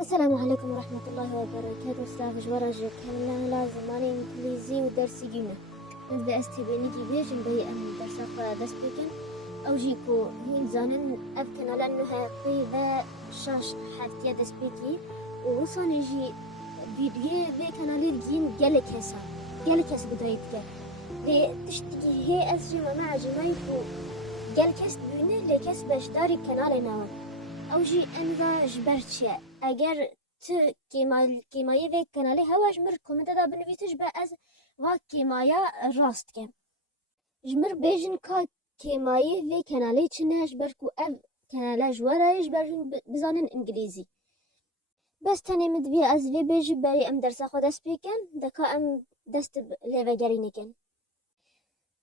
السلام عليكم ورحمة الله وبركاته. سلاف جوارا كنالا زماني إنجليزي ودرسي جينا نبدأ استبيني جيبيش نبي أن درسا دستبيكن أو جيكو هين زانن أب كنالا إنها قيدة شاش حفتيا دستبيكي ووصان يجي فيديو في كنالي جين جالك هسا بدايت تشتكي هي أسجمة مع جمايكو جالك هس بيني لكس بشداري كنالي نوان أو جي أنذا جبرتشي اگر تو کیمایی و کنالی هوا جمر کومنت دا بنویسش به از و کیمایا راست کم جمر بیجن که کیمایی و کنالی چنهش برکو او کنالا جوارایش برجن بزانن انگلیزی بس تنی مدوی از وی بیج بری ام درس خود اسپیکن دکا ام دست لیوگری نکن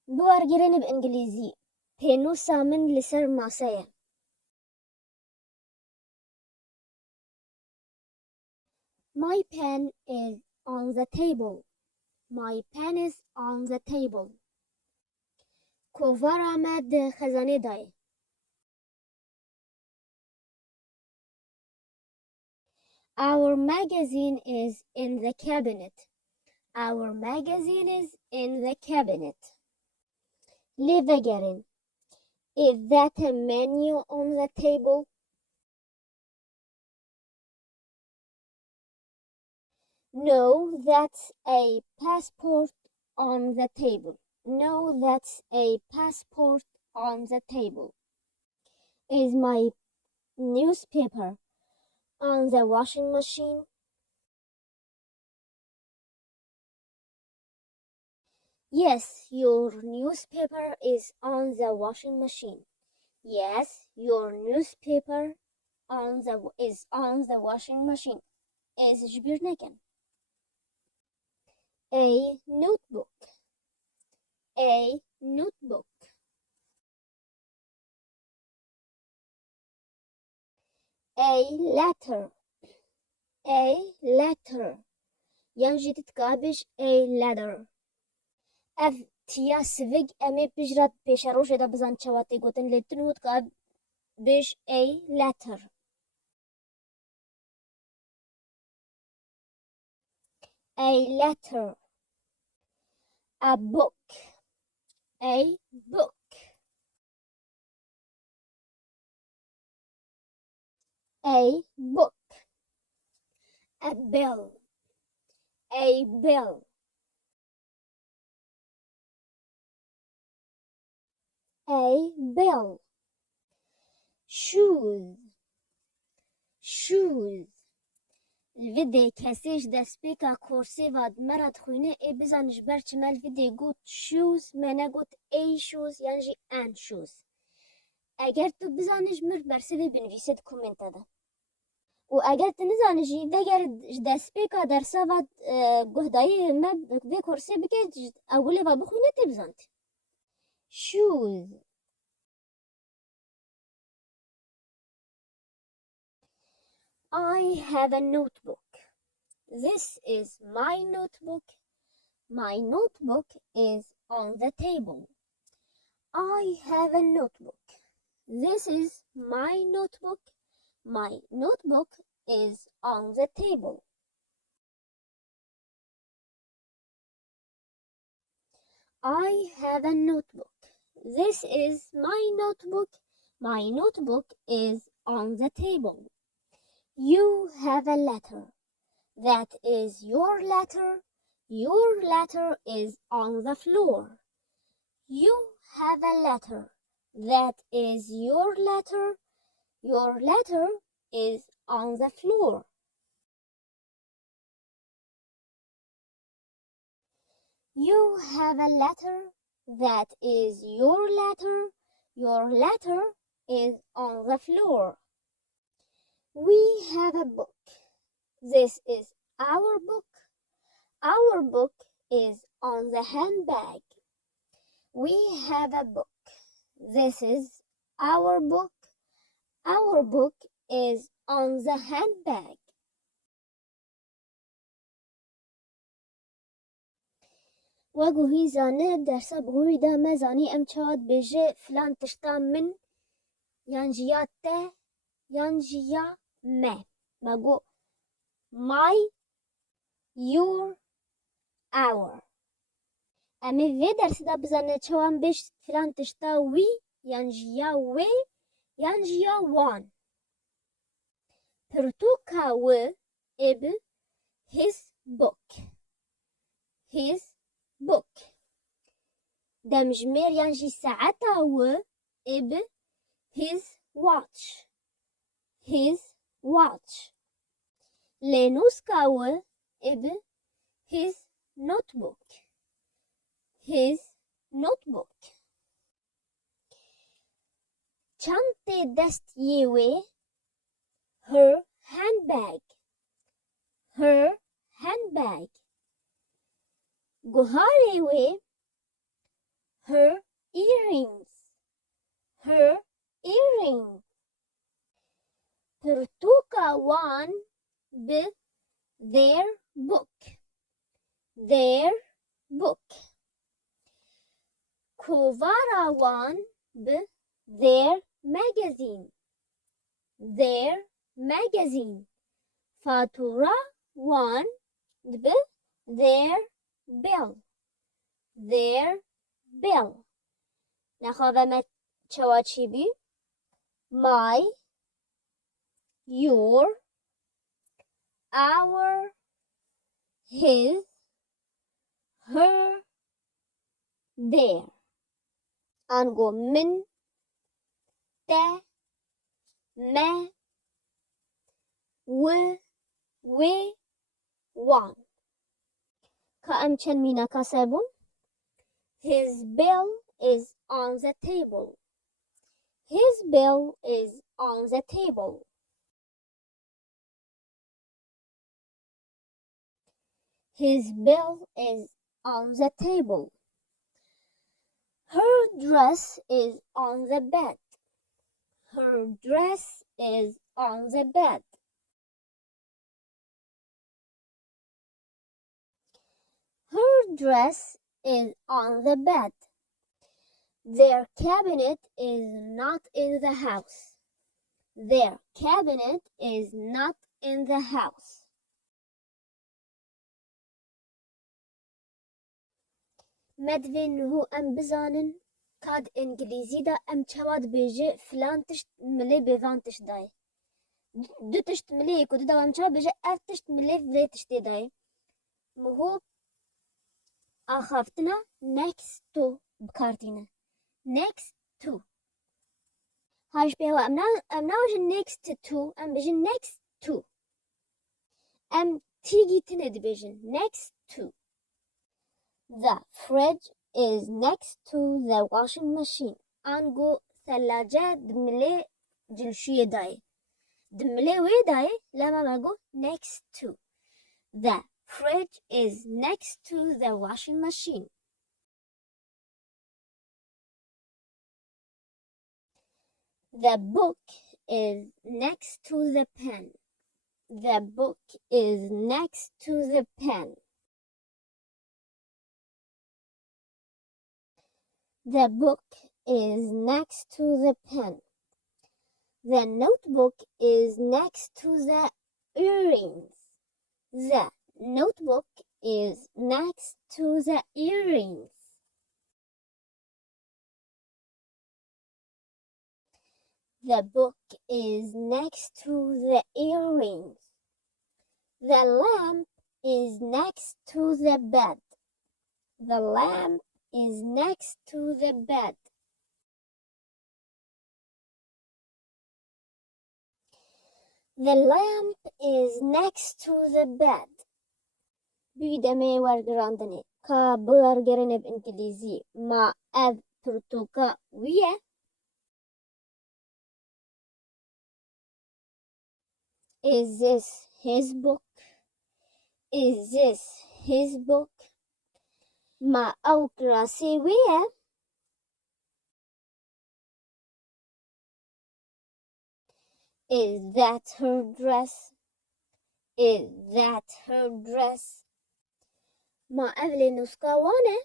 بوارگرین بانگلیزی پینو سامن لسر ماسایه My pen is on the table. My pen is on the table. کووار آمد خزانه دای. Our magazine is in the cabinet. Our magazine is in the cabinet. لیوگرین. Is that a menu on the table? No, that's a passport on the table. No, that's a passport on the table. Is my newspaper on the washing machine? Yes, your newspaper is on the washing machine. Yes, your newspaper is on the washing machine. Is جبرنكن. A notebook. A notebook. A letter. A letter. يعني تتكابش a letter. اف تيا سفق امي بجرات بيشاروش ادا بزان چواتي گوتن لتنو تكابش a letter. A letter. A book. A book. A book. A bill. A bill. A bill. Shoes. Shoes. الفيديو كاسيش دسبيكا كورسي واد مرات خوينه اي بزانش برچما الفيديو قوت shoes مانا قوت a shoes يعني an shoes اگر تو بزانش مر برسوي بنويسد كومنت ده و اگر تو نزانشی دگر دسپیکا درسا واد گهدایی ما به کورسی بکه اولی و بخوینه تبزانت shoes. I have a notebook. This is my notebook. My notebook is on the table. I have a notebook. This is my notebook. My notebook is on the table. I have a notebook. This is my notebook. My notebook is on the table. You have a letter. That is your letter. Your letter is on the floor. You have a letter. That is your letter. Your letter is on the floor. You have a letter. That is your letter. Your letter is on the floor. We have a book. This is our book. Our book is on the handbag. We have a book. This is our book. Our book is on the handbag. وگو هی زانه درسا بگوی دا مزانی ام چاد بجه فلان تشتا من یانجیا ته یانجیا مه مگو my, your, our. Emi vê dersi da bizane çawan beş filan tişta wî yan jî ya wê yan jî ya wan. Pirtoka wi ê bi his book. His book. Demjimêr yan jî saeta wi ê bi his watch. His watch. Lênûska wi ê bi his notebook. His notebook. Çantê destiyê wê her handbag. Her handbag. Guharê wê her earrings. Her earrings. Pirtoka wan bi their book. Their book. Kovara wan bi their magazine. Their magazine. Fatura wan bi their bill. Their bill. Naxaveme çawa çî bî? My, your, our, his, her, their. Ango min, te, me, wi, wê, wan. Ka em çend mînaka sebûn? His bill is on the table. His bill is on the table. His bill is on the table. Her dress is on the bed. Her dress is on the bed. Her dress is on the bed. Their cabinet is not in the house. Their cabinet is not in the house. Medvên hû em bizanin kad İngilîzî da em çawa dibêje filan tişt milê bêvan tişt dayê. Du tişt mileyê ku dida em çawa bêje ev tişt milê vê tiştê dayê. Mi hû axaftina next to bikartîne. Next to. Haş pêwa em nabêjin next to, em bêjin next to. Em tîgî tinê dibêjin. Next to. The fridge is next to the washing machine. Ango thelace dimilê cilşûyê dayê. Dimilê wê dayê lema me got next to. The fridge is next to the washing machine. The book is next to the pen. The book is next to the pen. The book is next to the pen. The notebook is next to the earrings. The notebook is next to the earrings. The book is next to the earrings. The lamp is next to the bed. The lamp is next to the bed. The lamp is next to the bed. Büyüdeme wargirandine ka bıargerine İngilîzî ma ev pirtoka wiye. Is this his book? Is this his book? Ma ew kirasê wê ye? Is that her dress? Is that her dress? Ma ev lênûska wan e?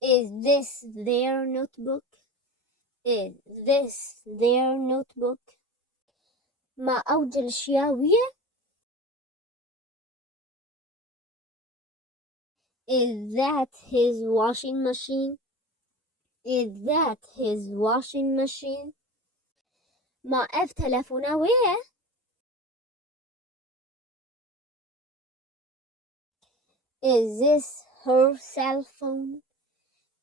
Is this their notebook? Is this their notebook? ما أوجل شياوية. Is that his washing machine? Is that his washing machine? ما أف تلفوناوية. Is this her cell phone?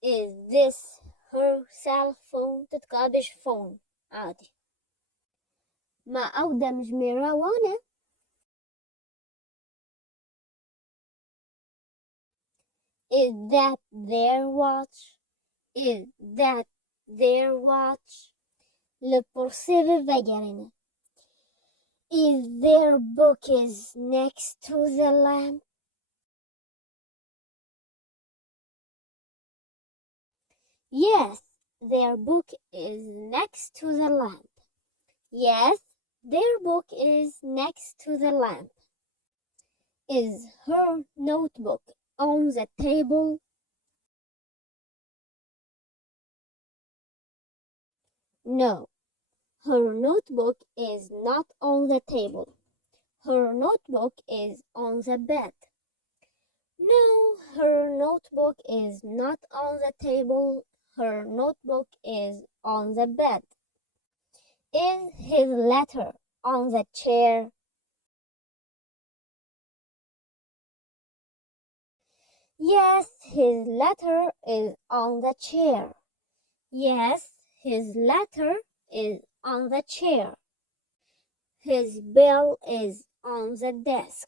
Is this her cell phone? تتقابش phone عادي. ما أودم جميرة وانا. Is that their watch? Is that their watch? Le poursuivre vagarine. Is their book is next to the lamp? Yes, their book is next to the lamp. Yes, their book is next to the lamp. Is her notebook on the table? No, her notebook is not on the table. Her notebook is on the bed. No, her notebook is not on the table. Her notebook is on the bed. Is his letter on the chair? Yes, his letter is on the chair. Yes, his letter is on the chair. His bill is on the desk.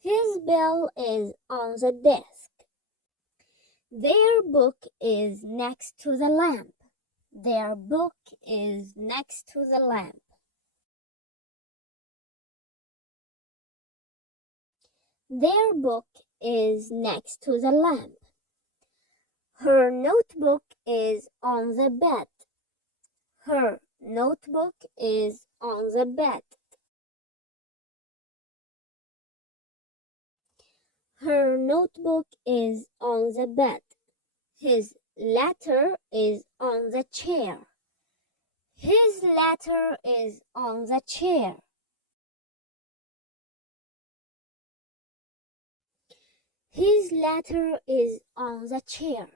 His bill is on the desk. Their book is next to the lamp. Their book is next to the lamp. Their book is next to the lamp. Her notebook is on the bed. Her notebook is on the bed. Her notebook is on the bed. His letter is on the chair. His letter is on the chair. His letter is on the chair.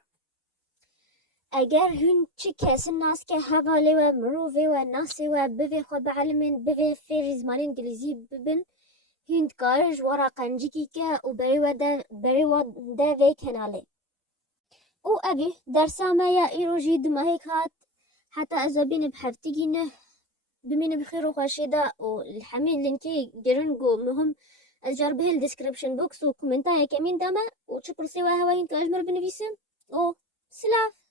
اگر هون چی کسی ناس که حوالی و مروفی و ناسی و بوی خو بعلمین بوی فیری زمان انگلیزی ببن هون کارش ورا قنجیکی که و بری و ده وی کنالê. و ابي درسا ما يا إيروجي دماهيك هات حتى إذا بين بحفتيجينه بمين بخير وخاشيدا والحميد لينكي جرنجو مهم الجربه الديسكريبشن بوكس وكومنتايا كمين داما وشكر سوا هواين كاجمر بنفيسم أو سلاف.